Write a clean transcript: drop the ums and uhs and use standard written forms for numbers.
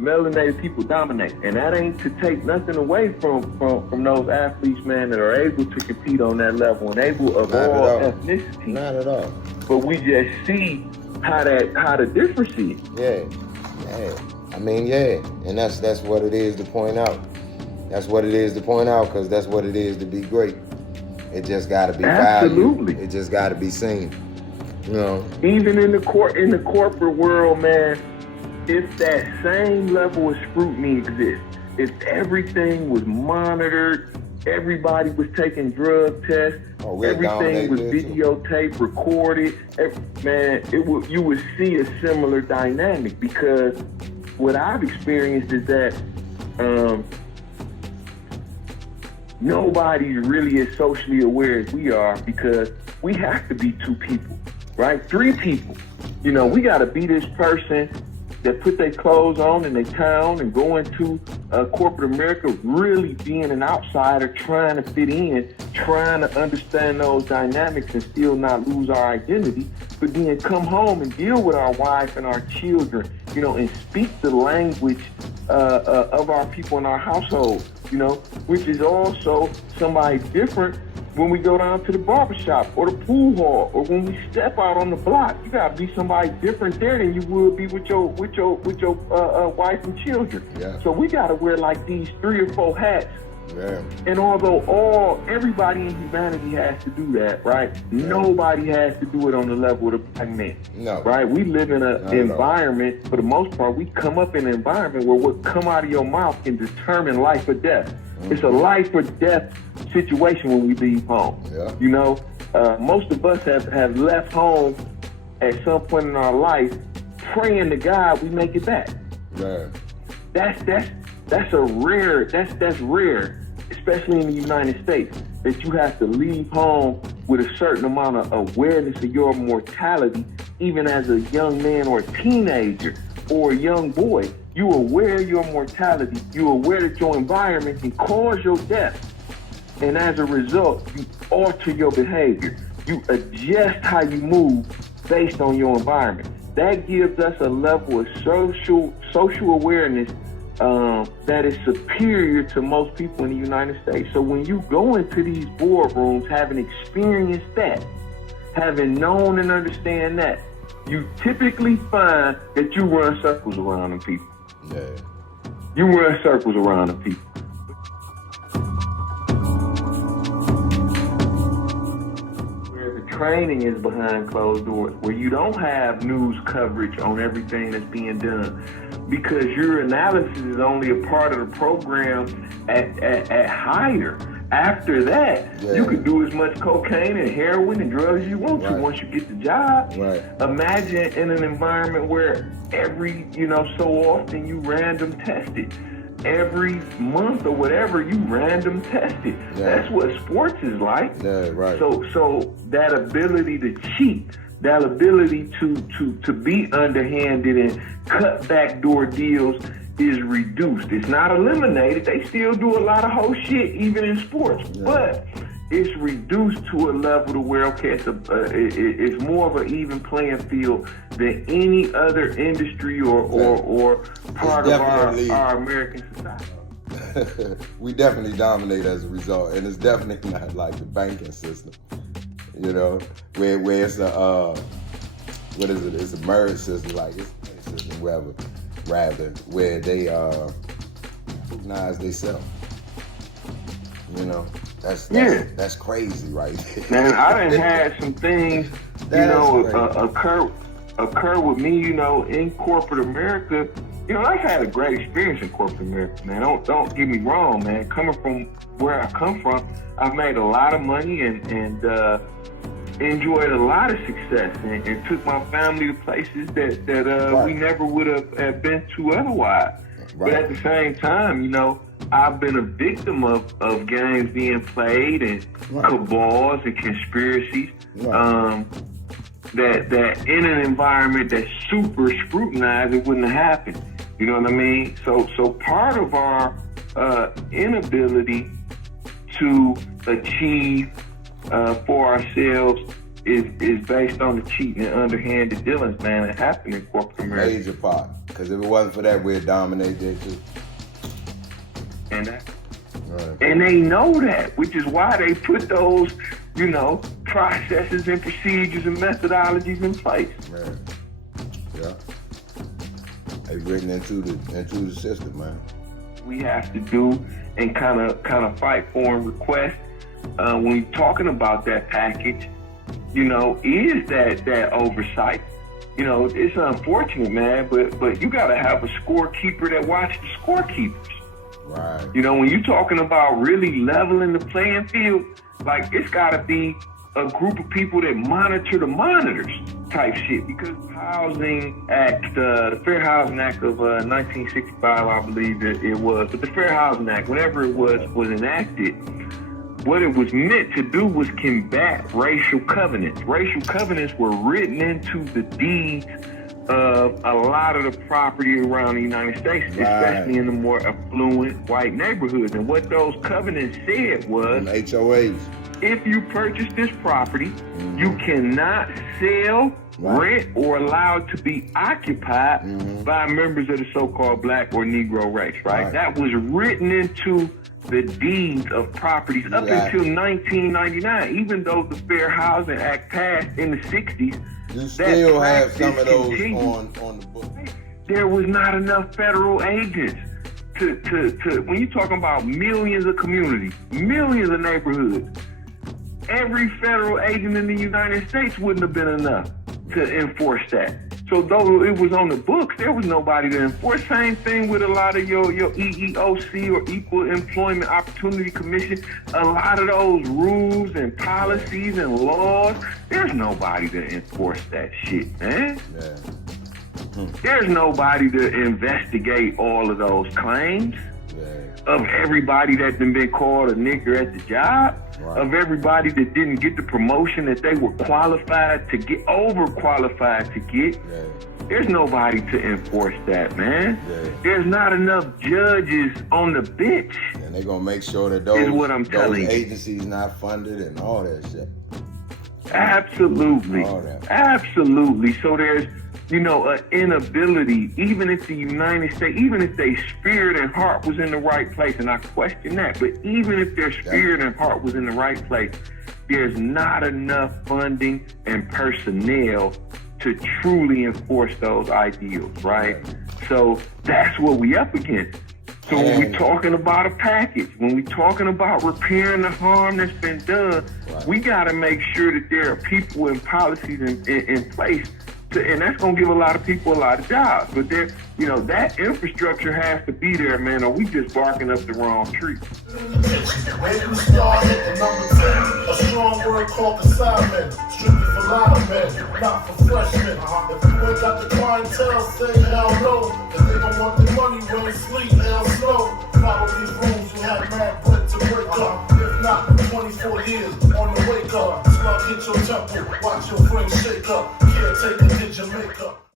Melanated People Dominate. And that ain't to take nothing away from those athletes, man, that are able to compete on that level and able of all ethnicities. Not at all. But we just see how the difference is. Yeah. I mean, and that's what it is to point out. That's what it is to point out, because that's what it is to be great. It just got to be valued. It just got to be seen. You know. Even in the corporate world, man, if that same level of scrutiny exists, if everything was monitored, everybody was taking drug tests, everything was videotaped, recorded, you would see a similar dynamic, because what I've experienced is that nobody's really as socially aware as we are, because we have to be two people, right? Three people. You know, we got to be this person that put their clothes on in their town and go into corporate America, really being an outsider, trying to fit in, trying to understand those dynamics and still not lose our identity, but then come home and deal with our wife and our children, you know, and speak the language of our people in our household, you know, which is also somebody different when we go down to the barbershop or the pool hall, or when we step out on the block. You gotta be somebody different there than you would be with your wife and children. Yeah. So we gotta wear like these 3 or 4 hats. Yeah. And although everybody in humanity has to do that, right? Yeah. Nobody has to do it on the level of the black man. No. Right? We live in an environment, for the most part, we come up in an environment where what come out of your mouth can determine life or death. Mm-hmm. It's a life or death situation when we leave home. Yeah. You know, most of us have left home at some point in our life praying to God we make it back. Yeah. That's rare, especially in the United States, that you have to leave home with a certain amount of awareness of your mortality, even as a young man or a teenager or a young boy. You aware of your mortality, you aware that your environment can cause your death, and as a result, you alter your behavior. You adjust how you move based on your environment. That gives us a level of social awareness that is superior to most people in the United States. So when you go into these boardrooms, having experienced that, having known and understand that, you typically find that you run circles around them people. Yeah. You run circles around them people. Where the training is behind closed doors, where you don't have news coverage on everything that's being done, because your analysis is only a part of the program at higher. After that, you can do as much cocaine and heroin and drugs as you want to once you get the job. Right. Imagine in an environment where every, so often you random tested. Every month or whatever, you random tested. Yeah. That's what sports is like. Yeah, right. So that ability to cheat, that ability to be underhanded and cut backdoor deals is reduced. It's not eliminated. They still do a lot of whole shit even in sports, but it's reduced to a level to where, okay, it's more of an even playing field than any other industry or part of our American society. We definitely dominate as a result, and it's definitely not like the banking system, where it's a what is it? It's a merge system, like it's a system, rather where they recognize themselves. That's crazy, right there. Man, I done had some things, occur with me, in corporate America. I've had a great experience in corporate America, man. Don't get me wrong, man. Coming from where I come from, I've made a lot of money and enjoyed a lot of success and took my family to places that we never would have been to otherwise. Right. But at the same time, I've been a victim of games being played and cabals and conspiracies that in an environment that's super scrutinized, it wouldn't have happened. You know what I mean? So part of our inability to achieve for ourselves is based on the cheating and underhanded dealings, man, that happen in corporate America. Major part. Because if it wasn't for that, we'd dominate there too. And they know that, which is why they put those, processes and procedures and methodologies in place. Man. Yeah. They've written into the system, man. We have to do and kind of fight for and request when we're talking about that package, is that oversight. It's unfortunate, man, but you gotta have a scorekeeper that watches the scorekeepers. Right. When you're talking about really leveling the playing field, like it's gotta be a group of people that monitor the monitors type shit, because Housing Act, the Fair Housing Act of 1965, I believe it was, but the Fair Housing Act, whenever it was enacted, what it was meant to do was combat racial covenants. Racial covenants were written into the deeds of a lot of the property around the United States, especially in the more affluent white neighborhoods. And what those covenants said was, HOAs. If you purchase this property, you cannot sell, rent, or allow it to be occupied by members of the so-called black or Negro race, right? That was written into the deeds of properties up until 1999. Even though the Fair Housing Act passed in the 60s, you still have some of those on the book. There was not enough federal agents to when you're talking about millions of communities, millions of neighborhoods, every federal agent in the United States wouldn't have been enough to enforce that. So though it was on the books, there was nobody to enforce. Same thing with a lot of your EEOC or Equal Employment Opportunity Commission. A lot of those rules and policies and laws, there's nobody to enforce that shit, man. There's nobody to investigate all of those claims of everybody that's been called a nigger at the job, of everybody that didn't get the promotion that they were qualified to get, overqualified to get. There's nobody to enforce that, man. There's not enough judges on the bench. And they're gonna make sure that those agencies not funded and all that shit. Absolutely. All that. Absolutely. So there's, an inability, even if the United States, even if their spirit and heart was in the right place, and I question that, but even if their spirit and heart was in the right place, there's not enough funding and personnel to truly enforce those ideals, right? So that's what we up against. So when we're talking about a package, when we're talking about repairing the harm that's been done, we got to make sure that there are people and policies in place, and that's going to give a lot of people a lot of jobs. But there, that infrastructure has to be there, man, or we just barking up the wrong tree. When you start at the number 10, a strong word called assignment. Strictly for lot of men, not for freshmen. If you ain't got the clientele, say hell no. If they don't want the money, rain, sleet, hell snow. Follow these rules, you have mad bread to break up. If not, 24 years on the wake up. Slug hit your temple, watch your frame shake up. Caretaker, get your makeup.